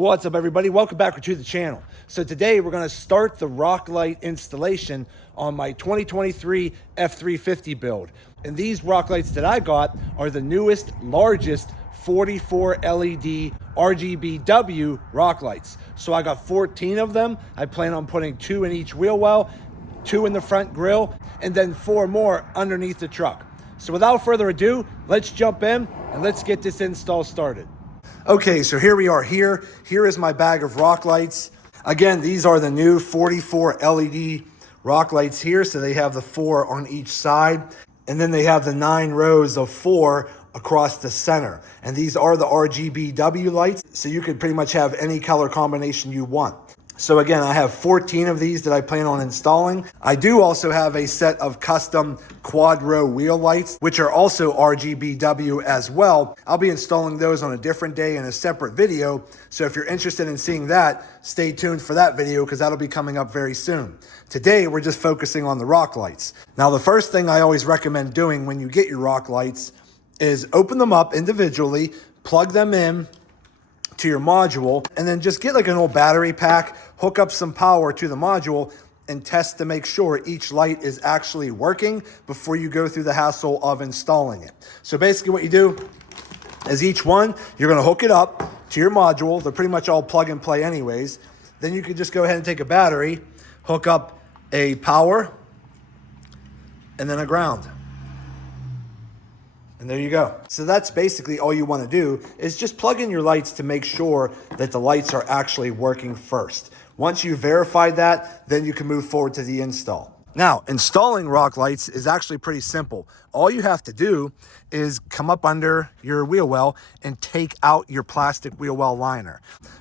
What's up, everybody? Welcome back to the channel. So today we're going to start the Rocklight installation on my 2023 F350 build. And these Rocklights that I got are the newest, largest 44 LED RGBW Rocklights. So I got 14 of them. I plan on putting 2 in each wheel well, 2 in the front grille, and then 4 more underneath the truck. So without further ado, let's jump in and let's get this install started. Okay, so here we are. Here is my bag of Rocklights. Again, these are the new 44 LED Rocklights here. So they have the 4 on each side, and then they have the 9 rows of 4 across the center. And these are the RGBW lights, so you could pretty much have any color combination you want. So again, I have 14 of these that I plan on installing. I do also have a set of custom quad row wheel lights, which are also RGBW as well. I'll be installing those on a different day in a separate video. So if you're interested in seeing that, stay tuned for that video because that'll be coming up very soon. Today, we're just focusing on the Rocklights. Now, the first thing I always recommend doing when you get your Rocklights is open them up individually, plug them in to your module, and then just get like an old battery pack, hook up some power to the module, and test to make sure each light is actually working before you go through the hassle of installing it. So basically what you do is each one, you're gonna hook it up to your module. They're pretty much all plug and play anyways. Then you can just go ahead and take a battery, hook up a power, and then a ground. And there you go. So that's basically all you want to do is just plug in your lights to make sure that the lights are actually working first. Once you verify that, then you can move forward to the install. Now, installing Rocklights is actually pretty simple. All you have to do is come up under your wheel well and take out your plastic wheel well liner.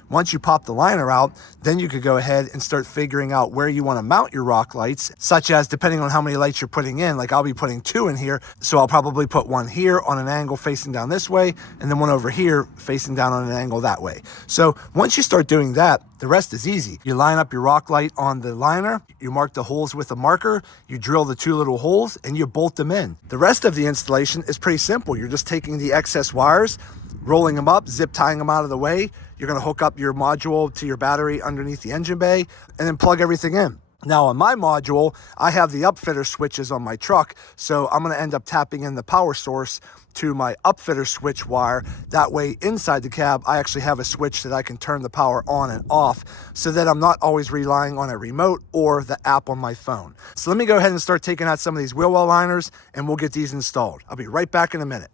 Once you pop the liner out, then you could go ahead and start figuring out where you want to mount your Rocklights, such as depending on how many lights you're putting in, like I'll be putting 2 in here. So I'll probably put one here on an angle facing down this way, and then one over here facing down on an angle that way. So once you start doing that, the rest is easy. You line up your Rocklight on the liner, you mark the holes with a marker, you drill the 2 little holes, and you bolt them in. The rest of the installation is pretty simple. You're just taking the excess wires, rolling them up, zip tying them out of the way. You're gonna hook up your module to your battery underneath the engine bay and then plug everything in. Now on my module, I have the upfitter switches on my truck, so I'm gonna end up tapping in the power source to my upfitter switch wire. That way inside the cab, I actually have a switch that I can turn the power on and off so that I'm not always relying on a remote or the app on my phone. So let me go ahead and start taking out some of these wheel well liners and we'll get these installed. I'll be right back in a minute.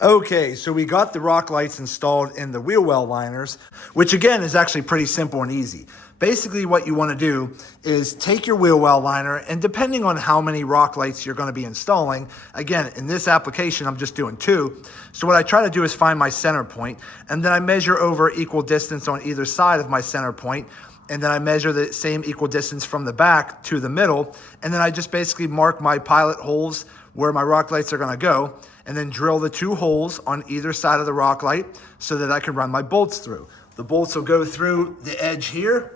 Okay, so we got the Rocklights installed in the wheel well liners, which again is actually pretty simple and easy. Basically what you want to do is take your wheel well liner, and depending on how many Rocklights you're going to be installing, again, in this application, I'm just doing 2. So what I try to do is find my center point, and then I measure over equal distance on either side of my center point, and then I measure the same equal distance from the back to the middle, and then I just basically mark my pilot holes where my Rocklights are going to go, and then drill the 2 holes on either side of the Rocklight so that I can run my bolts through. The bolts will go through the edge here,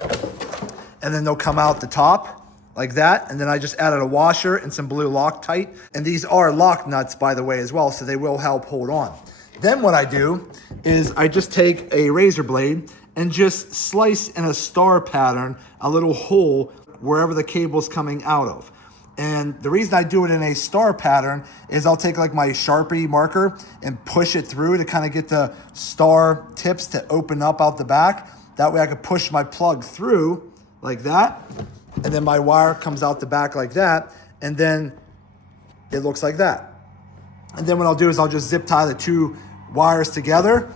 and then they'll come out the top like that. And then I just added a washer and some blue Loctite. And these are lock nuts, by the way, as well, so they will help hold on. Then what I do is I just take a razor blade and just slice in a star pattern a little hole wherever the cable's coming out of. And the reason I do it in a star pattern is I'll take like my Sharpie marker and push it through to kind of get the star tips to open up out the back. That way I could push my plug through like that. And then my wire comes out the back like that. And then it looks like that. And then what I'll do is I'll just zip tie the 2 wires together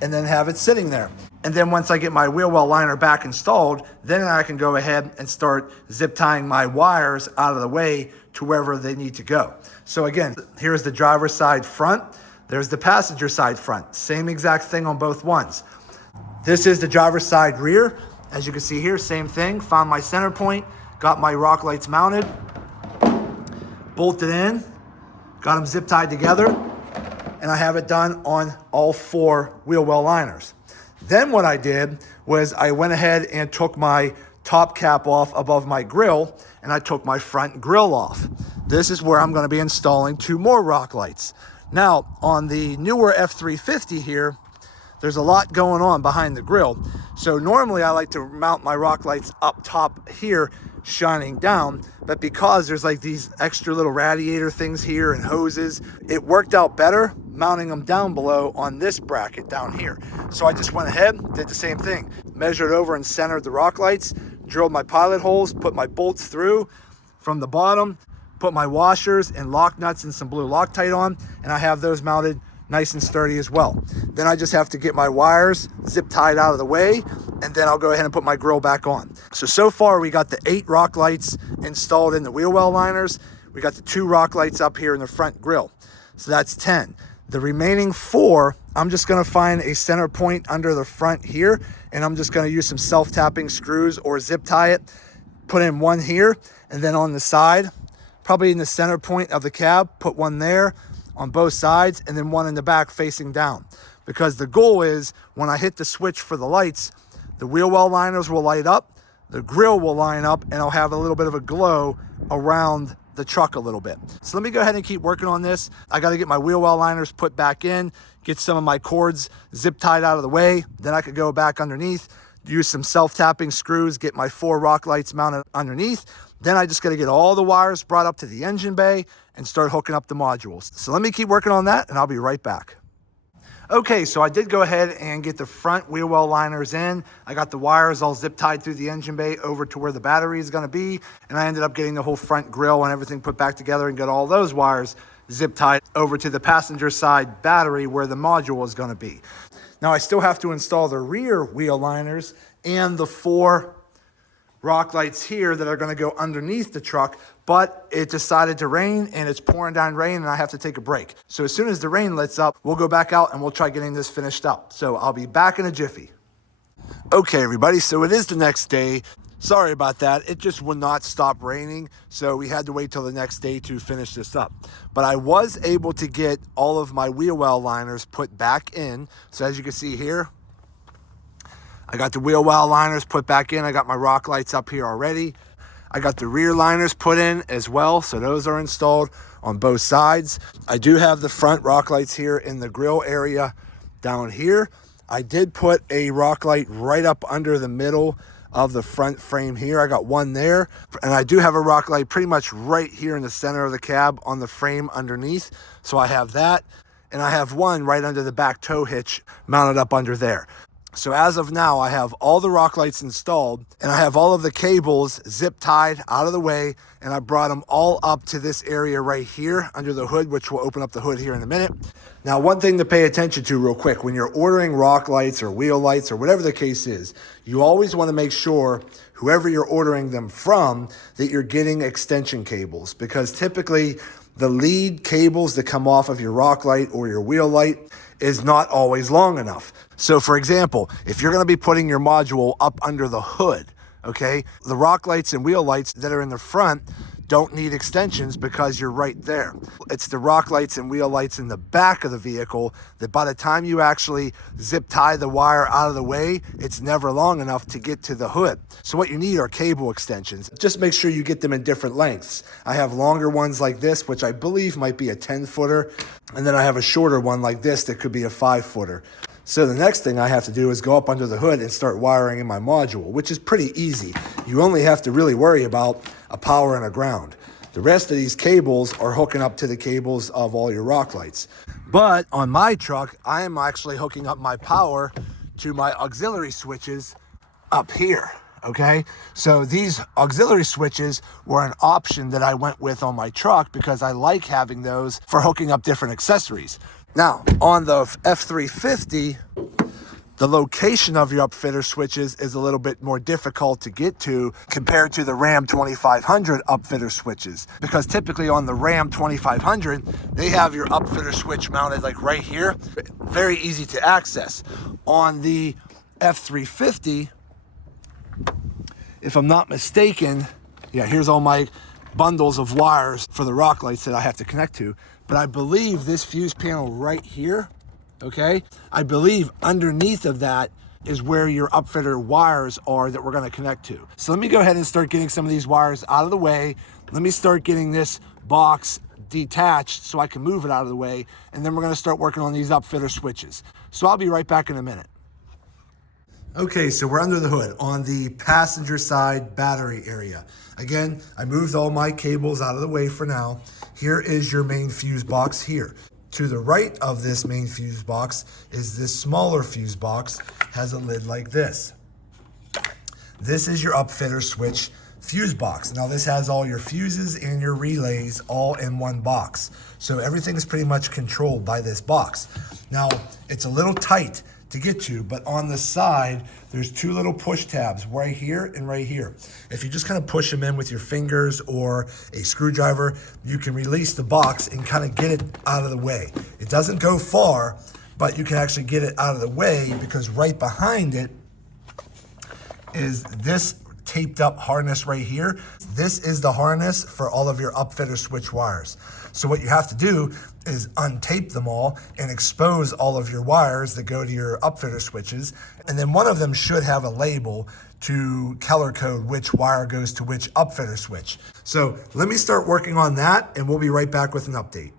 and then have it sitting there. And then once I get my wheel well liner back installed, then I can go ahead and start zip tying my wires out of the way to wherever they need to go. So again, here's the driver's side front. There's the passenger side front. Same exact thing on both ones. This is the driver's side rear. As you can see here, same thing. Found my center point, got my Rocklights mounted, bolted in, got them zip tied together, and I have it done on all 4 wheel well liners. Then what I did was I went ahead and took my top cap off above my grill, and I took my front grill off. This is where I'm going to be installing 2 more Rocklights. Now, on the newer F350 here, there's a lot going on behind the grill. So normally I like to mount my rock lights up top here, shining down, but because there's like these extra little radiator things here and hoses, it worked out better mounting them down below on this bracket down here. So I just went ahead, did the same thing, measured over and centered the rock lights, drilled my pilot holes, put my bolts through from the bottom, put my washers and lock nuts and some blue Loctite on, and I have those mounted nice and sturdy as well. Then I just have to get my wires zip tied out of the way, and then I'll go ahead and put my grill back on. So far we got the 8 rock lights installed in the wheel well liners. We got the 2 rock lights up here in the front grill. So that's 10. The remaining 4, I'm just gonna find a center point under the front here, and I'm just gonna use some self-tapping screws or zip tie it, put in one here, and then on the side, probably in the center point of the cab, put one there on both sides, and then one in the back facing down. Because the goal is, when I hit the switch for the lights, the wheel well liners will light up, the grill will line up, and I'll have a little bit of a glow around the truck a little bit. So let me go ahead and keep working on this. I got to get my wheel well liners put back in, get some of my cords zip tied out of the way. Then I could go back underneath, use some self-tapping screws, get my 4 rock lights mounted underneath. Then I just got to get all the wires brought up to the engine bay and start hooking up the modules. So let me keep working on that and I'll be right back. Okay, so I did go ahead and get the front wheel well liners in. I got the wires all zip tied through the engine bay over to where the battery is gonna be. And I ended up getting the whole front grill and everything put back together and got all those wires zip tied over to the passenger side battery where the module is gonna be. Now I still have to install the rear wheel liners and the 4 rock lights here that are gonna go underneath the truck, but it decided to rain and it's pouring down rain and I have to take a break. So as soon as the rain lets up, we'll go back out and we'll try getting this finished up. So I'll be back in a jiffy. Okay, everybody, so it is the next day. Sorry about that. It just would not stop raining. So we had to wait till the next day to finish this up. But I was able to get all of my wheel well liners put back in. So as you can see here, I got the wheel well liners put back in. I got my rock lights up here already. I got the rear liners put in as well, so those are installed on both sides. I do have the front rock lights here in the grill area down here. I did put a rock light right up under the middle of the front frame here. I got one there, and I do have a rock light pretty much right here in the center of the cab on the frame underneath. So I have that, and I have one right under the back tow hitch mounted up under there. So as of now, I have all the rock lights installed and I have all of the cables zip tied out of the way, and I brought them all up to this area right here under the hood, which will open up the hood here in a minute. Now, one thing to pay attention to real quick, when you're ordering rock lights or wheel lights or whatever the case is, you always want to make sure whoever you're ordering them from, that you're getting extension cables, because typically the lead cables that come off of your rock light or your wheel light is not always long enough. So for example, if you're gonna be putting your module up under the hood, okay, the rock lights and wheel lights that are in the front don't need extensions because you're right there. It's the rock lights and wheel lights in the back of the vehicle that by the time you actually zip tie the wire out of the way, it's never long enough to get to the hood. So what you need are cable extensions. Just make sure you get them in different lengths. I have longer ones like this, which I believe might be a 10-footer. And then I have a shorter one like this that could be a 5-footer. So the next thing I have to do is go up under the hood and start wiring in my module, which is pretty easy. You only have to really worry about a power and a ground. The rest of these cables are hooking up to the cables of all your rock lights. But on my truck, I am actually hooking up my power to my auxiliary switches up here, okay? So these auxiliary switches were an option that I went with on my truck because I like having those for hooking up different accessories. Now, on the F350, the location of your upfitter switches is a little bit more difficult to get to compared to the Ram 2500 upfitter switches. Because typically on the Ram 2500, they have your upfitter switch mounted like right here. Very easy to access. On the F350, if I'm not mistaken, yeah, here's all my bundles of wires for the rock lights that I have to connect to. But I believe this fuse panel right here, okay, I believe underneath of that is where your upfitter wires are that we're going to connect to. So let me go ahead and start getting some of these wires out of the way. Let me start getting this box detached so I can move it out of the way, and then we're going to start working on these upfitter switches. So I'll be right back in a minute. Okay, so we're under the hood on the passenger side battery area. Again, I moved all my cables out of the way for now. Here is your main fuse box here. To the right of this main fuse box is this smaller fuse box, has a lid like this. This is your upfitter switch fuse box. Now this has all your fuses and your relays all in one box. So everything is pretty much controlled by this box. Now it's a little tight to get to, but on the side, there's two little push tabs right here and right here. If you just kind of push them in with your fingers or a screwdriver, you can release the box and kind of get it out of the way. It doesn't go far, but you can actually get it out of the way because right behind it is this taped up harness right here. This is the harness for all of your upfitter switch wires. So what you have to do is untape them all and expose all of your wires that go to your upfitter switches. And then one of them should have a label to color code which wire goes to which upfitter switch. So let me start working on that and we'll be right back with an update.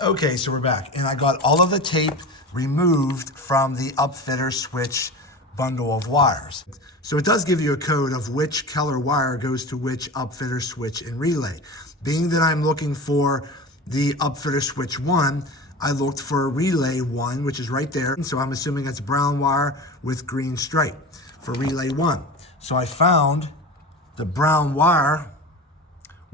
Okay, so we're back and I got all of the tape removed from the upfitter switch bundle of wires. So it does give you a code of which color wire goes to which upfitter switch and relay. Being that I'm looking for the upfitter switch 1, I looked for relay 1, which is right there. So I'm assuming it's brown wire with green stripe for relay 1. So I found the brown wire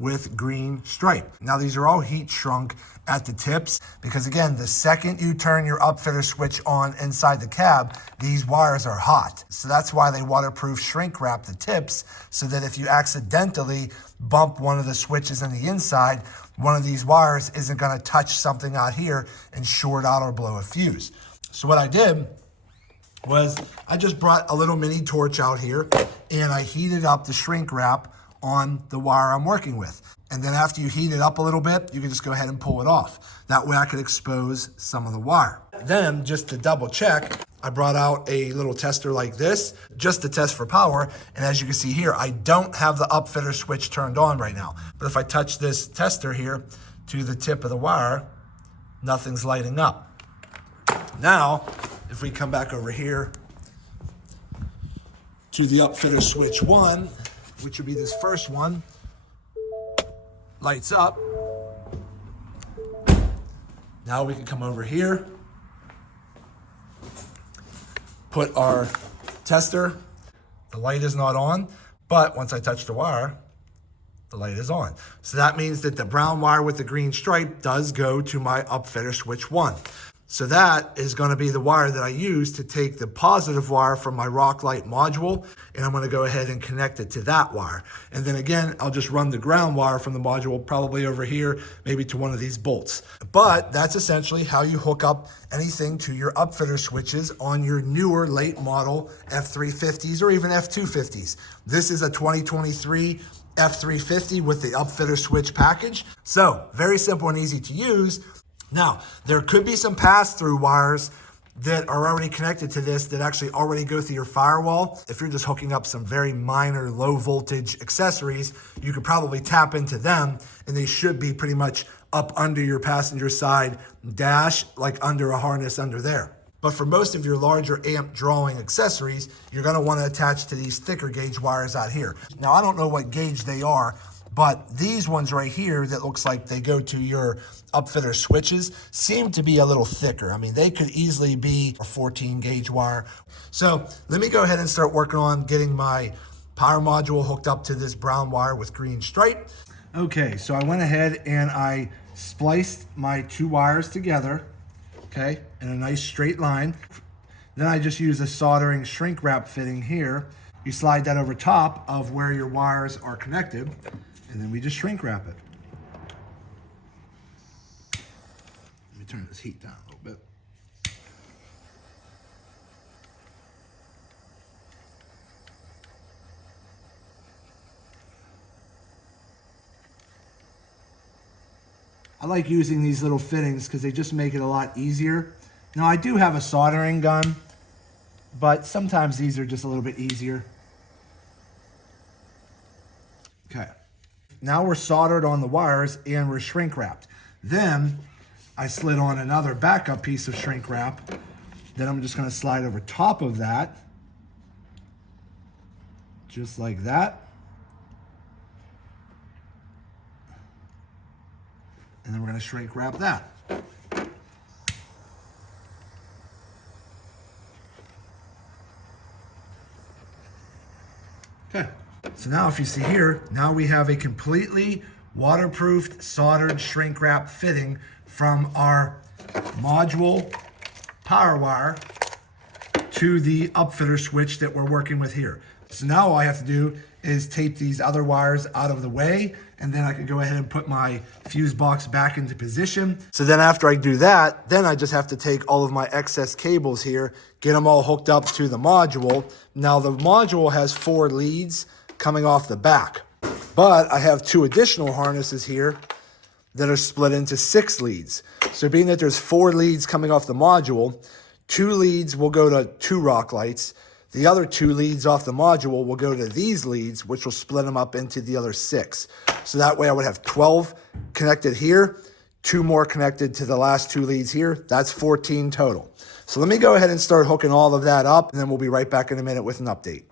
with green stripe. Now these are all heat shrunk at the tips because again, the second you turn your upfitter switch on inside the cab, these wires are hot. So that's why they waterproof shrink wrap the tips so that if you accidentally bump one of the switches on the inside, one of these wires isn't gonna touch something out here and short out or blow a fuse. So what I did was I just brought a little mini torch out here and I heated up the shrink wrap on the wire I'm working with. And then after you heat it up a little bit, you can just go ahead and pull it off. That way I could expose some of the wire. Then just to double check, I brought out a little tester like this, just to test for power. And as you can see here, I don't have the upfitter switch turned on right now. But if I touch this tester here to the tip of the wire, nothing's lighting up. Now, if we come back over here to the upfitter switch 1, which would be this first one, lights up. Now we can come over here, put our tester. The light is not on, but once I touch the wire, the light is on. So that means that the brown wire with the green stripe does go to my upfitter switch 1. So that is going to be the wire that I use to take the positive wire from my Rocklight module, and I'm going to go ahead and connect it to that wire. And then again, I'll just run the ground wire from the module probably over here, maybe to one of these bolts. But that's essentially how you hook up anything to your upfitter switches on your newer late model F350s or even F250s. This is a 2023 F350 with the upfitter switch package. So very simple and easy to use. Now, there could be some pass-through wires that are already connected to this that actually already go through your firewall. If you're just hooking up some very minor low voltage accessories, you could probably tap into them and they should be pretty much up under your passenger side dash, like under a harness under there. But for most of your larger amp drawing accessories, you're gonna wanna attach to these thicker gauge wires out here. Now, I don't know what gauge they are, but these ones right here that looks like they go to your upfitter switches seem to be a little thicker. I mean, they could easily be a 14 gauge wire. So let me go ahead and start working on getting my power module hooked up to this brown wire with green stripe. Okay, so I went ahead and I spliced my two wires together, okay, in a nice straight line. Then I just use a soldering shrink wrap fitting here. You slide that over top of where your wires are connected, and then we just shrink wrap it. Let me turn this heat down a little bit. I like using these little fittings because they just make it a lot easier. Now I do have a soldering gun, but sometimes these are just a little bit easier. Okay. Now we're soldered on the wires and we're shrink wrapped. Then I slid on another backup piece of shrink wrap Then I'm just gonna slide over top of that, just like that. And then we're gonna shrink wrap that. Okay, so now if you see here, now we have a completely waterproofed, soldered shrink wrap fitting from our module power wire to the upfitter switch that we're working with here. So now all I have to do is tape these other wires out of the way, and then I can go ahead and put my fuse box back into position. So then after I do that, then I just have to take all of my excess cables here, get them all hooked up to the module. Now the module has 4 leads coming off the back, but I have 2 additional harnesses here that are split into 6 leads. So being that there's 4 leads coming off the module, 2 leads will go to 2 Rocklights. The other 2 leads off the module will go to these leads, which will split them up into the other 6. So that way I would have 12 connected here, 2 more connected to the last 2 leads here. That's 14 total. So let me go ahead and start hooking all of that up, and then we'll be right back in a minute with an update.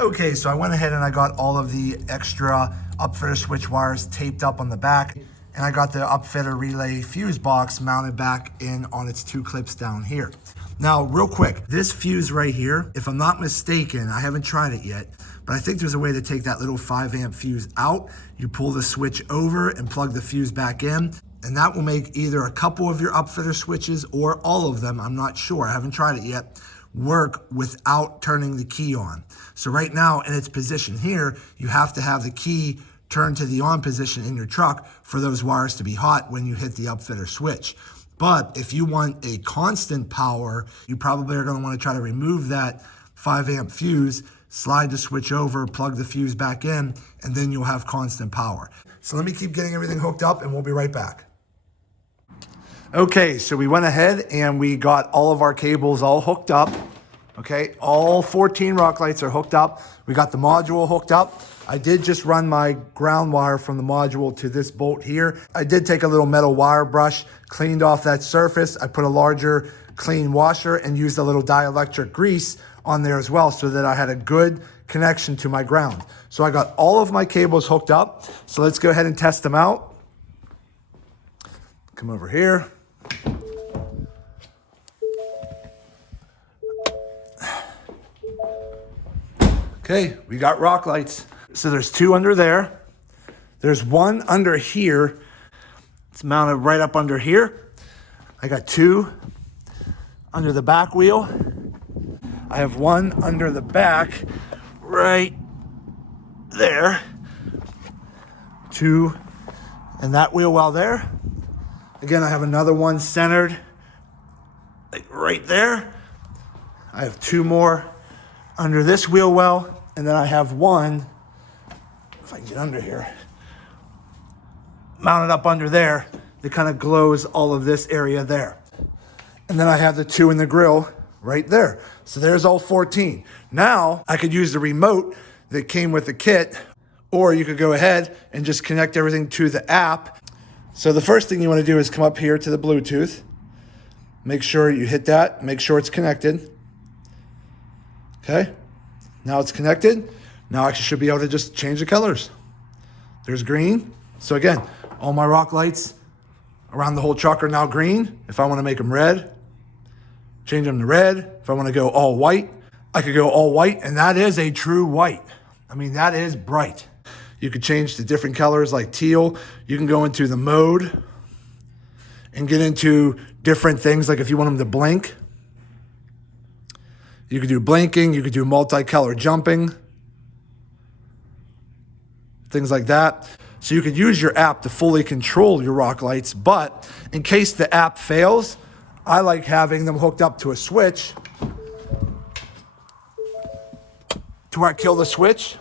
Okay, so I went ahead and I got all of the extra upfitter switch wires taped up on the back, and I got the upfitter relay fuse box mounted back in on its 2 clips down here. Now, real quick, this fuse right here, if I'm not mistaken, I haven't tried it yet, but I think there's a way to take that little 5 amp fuse out. You pull the switch over and plug the fuse back in, and that will make either a couple of your upfitter switches or all of them, I'm not sure, I haven't tried it yet, work without turning the key on. So right now in its position here, you have to have the key turned to the on position in your truck for those wires to be hot when you hit the upfitter switch. But if you want a constant power, you probably are going to want to try to remove that 5 amp fuse, slide the switch over, plug the fuse back in, and then you'll have constant power. So let me keep getting everything hooked up and we'll be right back. Okay, so we went ahead and we got all of our cables all hooked up. Okay, all 14 Rocklights are hooked up. We got the module hooked up. I did just run my ground wire from the module to this bolt here. I did take a little metal wire brush, cleaned off that surface. I put a larger clean washer and used a little dielectric grease on there as well so that I had a good connection to my ground. So I got all of my cables hooked up. So let's go ahead and test them out. Come over here. Okay, we got Rocklights. So there's 2 under there. There's 1 under here. It's mounted right up under here. I got 2 under the back wheel. I have 1 under the back right there. 2 in that wheel well there. Again, I have another 1 centered like right there. I have 2 more under this wheel well, and then I have 1, if I can get under here, mounted up under there that kind of glows all of this area there. And then I have the 2 in the grill right there. So there's all 14. Now I could use the remote that came with the kit, or you could go ahead and just connect everything to the app. So the first thing you want to do is come up here to the Bluetooth. Make sure you hit that, make sure it's connected. Okay, now it's connected. Now I should be able to just change the colors. There's green. So again, all my Rocklights around the whole truck are now green. If I want to make them red, change them to red. If I want to go all white, I could go all white, and that is a true white. I mean, that is bright. You could change to different colors like teal. You can go into the mode and get into different things, like if you want them to blink. You could do blinking, you could do multicolor jumping, things like that. So you could use your app to fully control your Rocklights, but in case the app fails, I like having them hooked up to a switch to where I kill the switch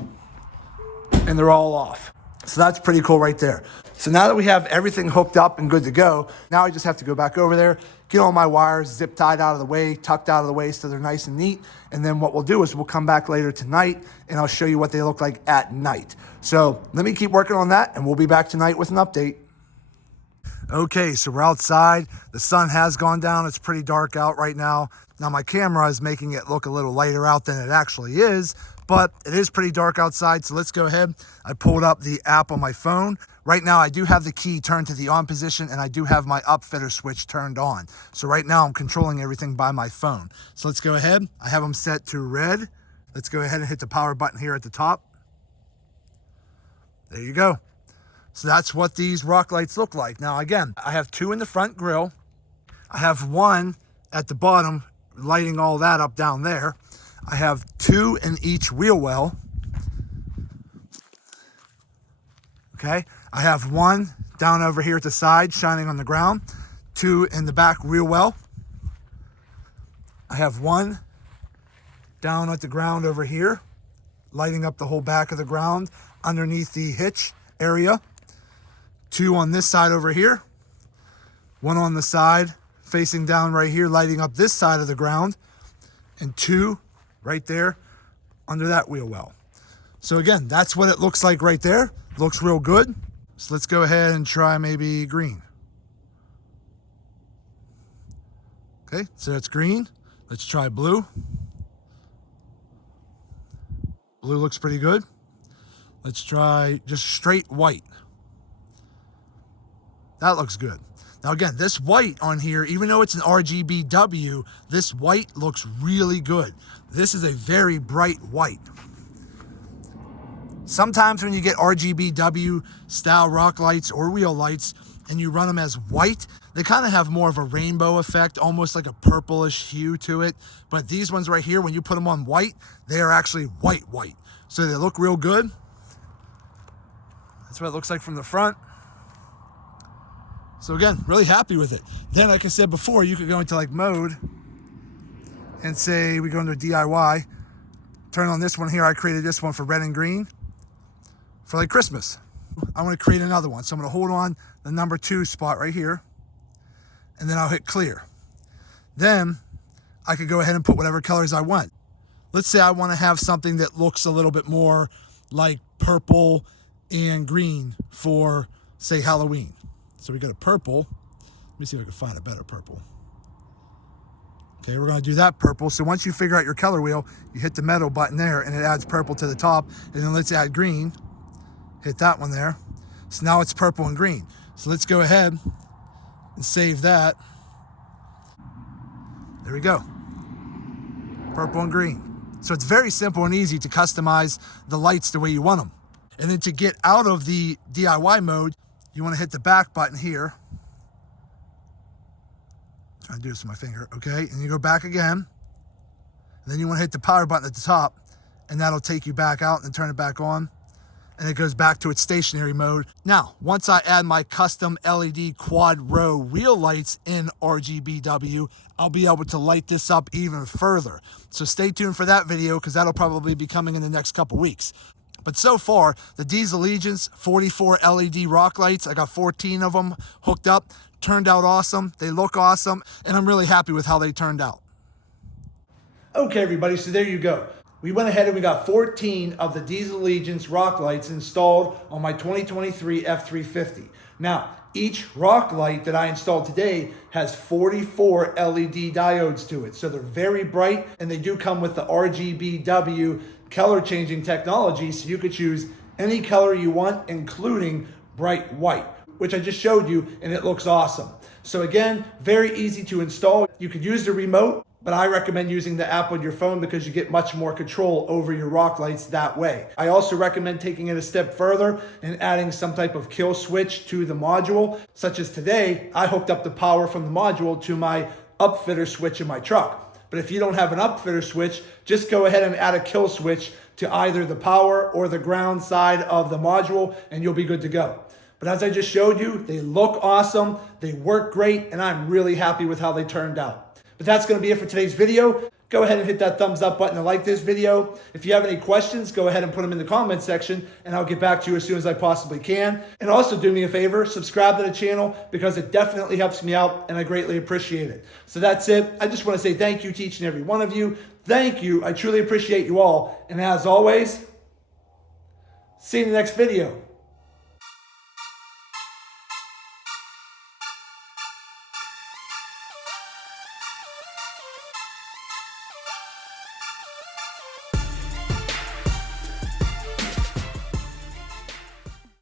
and they're all off. So that's pretty cool right there. So now that we have everything hooked up and good to go, now I just have to go back over there, get all my wires zip tied out of the way, tucked out of the way so they're nice and neat. And then what we'll do is we'll come back later tonight and I'll show you what they look like at night. So let me keep working on that and we'll be back tonight with an update. Okay, so we're outside. The sun has gone down. It's pretty dark out right now. Now my camera is making it look a little lighter out than it actually is, but it is pretty dark outside. So let's go ahead. I pulled up the app on my phone. Right now I do have the key turned to the on position and I do have my upfitter switch turned on. So right now I'm controlling everything by my phone. So let's go ahead. I have them set to red. Let's go ahead and hit the power button here at the top. There you go. So that's what these Rocklights look like. Now again, I have 2 in the front grille. I have 1 at the bottom, lighting all that up down there. I have 2 in each wheel well. Okay, I have 1 down over here at the side, shining on the ground. 2 in the back wheel well. I have 1 down at the ground over here, lighting up the whole back of the ground underneath the hitch area. 2 on this side over here, 1 on the side facing down right here, lighting up this side of the ground, and 2 right there under that wheel well. So again, that's what it looks like right there. Looks real good. So let's go ahead and try maybe green. Okay, so that's green. Let's try blue. Blue looks pretty good. Let's try just straight white. That looks good. Now again, this white on here, even though it's an RGBW, this white looks really good. This is a very bright white. Sometimes when you get RGBW style rock lights or wheel lights and you run them as white, they kind of have more of a rainbow effect, almost like a purplish hue to it. But these ones right here, when you put them on white, they are actually white. So they look real good. That's what it looks like from the front. So again, really happy with it. Then, like I said before, you could go into like mode and say we go into DIY, turn on this one here. I created this one for red and green for like Christmas. I want to create another one. So I'm going to hold on the number 2 spot right here and then I'll hit clear. Then I could go ahead and put whatever colors I want. Let's say I want to have something that looks a little bit more like purple and green for say Halloween. So we go to purple. Let me see if I can find a better purple. Okay, we're gonna do that purple. So once you figure out your color wheel, you hit the metal button there and it adds purple to the top. And then let's add green. Hit that one there. So now it's purple and green. So let's go ahead and save that. There we go. Purple and green. So it's very simple and easy to customize the lights the way you want them. And then to get out of the DIY mode, you want to hit the back button here. I'm trying to do this with my finger, okay? And you go back again. And then you want to hit the power button at the top, and that'll take you back out and turn it back on. And it goes back to its stationary mode. Now, once I add my custom LED quad row wheel lights in RGBW, I'll be able to light this up even further. So stay tuned for that video because that'll probably be coming in the next couple weeks. But so far, the DeeZee Legiance 44 LED rock lights, I got 14 of them hooked up, turned out awesome. They look awesome, and I'm really happy with how they turned out. Okay, everybody, so there you go. We went ahead and we got 14 of the DeeZee Legiance rock lights installed on my 2023 F350. Now, each rock light that I installed today has 44 LED diodes to it. So they're very bright, and they do come with the RGBW color changing technology, so you could choose any color you want, including bright white, which I just showed you, and it looks awesome. So again, very easy to install. You could use the remote, but I recommend using the app on your phone because you get much more control over your rock lights that way. I also recommend taking it a step further and adding some type of kill switch to the module, such as today, I hooked up the power from the module to my upfitter switch in my truck. But if you don't have an upfitter switch, just go ahead and add a kill switch to either the power or the ground side of the module, and you'll be good to go. But as I just showed you, they look awesome, they work great, and I'm really happy with how they turned out. But that's going to be it for today's video. Go ahead and hit that thumbs up button to like this video. If you have any questions, go ahead and put them in the comment section, and I'll get back to you as soon as I possibly can. And also do me a favor, subscribe to the channel because it definitely helps me out, and I greatly appreciate it. So that's it. I just want to say thank you to each and every one of you. Thank you. I truly appreciate you all. And as always, see you in the next video.